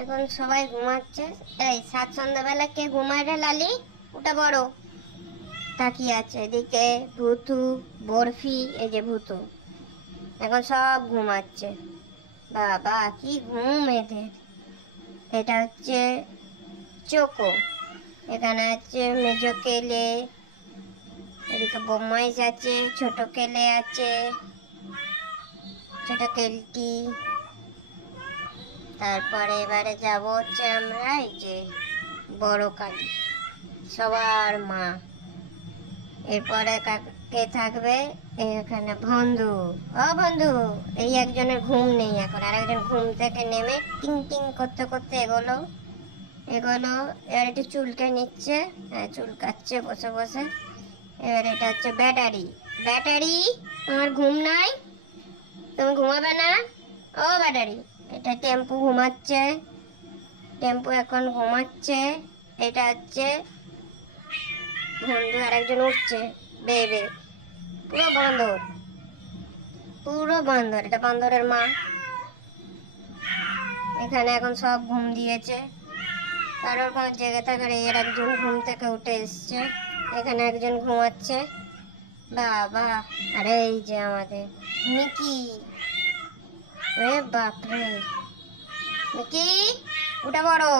এখন সবাই ঘুমাচ্ছে। এই সাত সন্ধ্যাবেলা কে ঘুমায় রে লালি? ওটা বড় তাকিয়ে আছে এদিকে। ভুতু, বরফি, এই যে ভুতু, এখন সব ঘুমাচ্ছে। বাবা কি ঘুম এদের। এটা হচ্ছে চোকো, এখানে আছে মেজো কেলে, এদিকে বোম্মাইশ আছে, ছোট কেলে আছে, ছোট কেলটি। তারপরে এবারে যাব হচ্ছে আমরা এই যে বড় কালী, সবার মা। এরপরে কে থাকবে? এখানে বন্ধু। ও বন্ধু, এই একজনের ঘুম নেই এখন, আর একজন ঘুম থেকে নেমে টিং টিং করতে করতে এগোলো। এবার একটু চুলকে নিচ্ছে, চুল কাটছে বসে বসে। এবার এটা হচ্ছে ব্যাটারি। ব্যাটারি, তোমার ঘুম নাই? তুমি ঘুমাবে না? ও ব্যাটারি। এটা টেম্পু ঘুমাচ্ছে, টেম্পু এখন ঘুমাচ্ছে। এটা হচ্ছে বন্ধু, আর একজন উঠছে বেবে। পুরো বান্দর, পুরো বান্দর। এটা বান্দরের মা। এখানে এখন সব ঘুম দিয়েছে, কারোর কোনো জেগে থাকার। এর একজন ঘুম থেকে উঠে এসছে, এখানে একজন ঘুমাচ্ছে। বাবা, আরে এই যে আমাদের মিকি। রে বাপরে, মিকি উঠে পড়ো।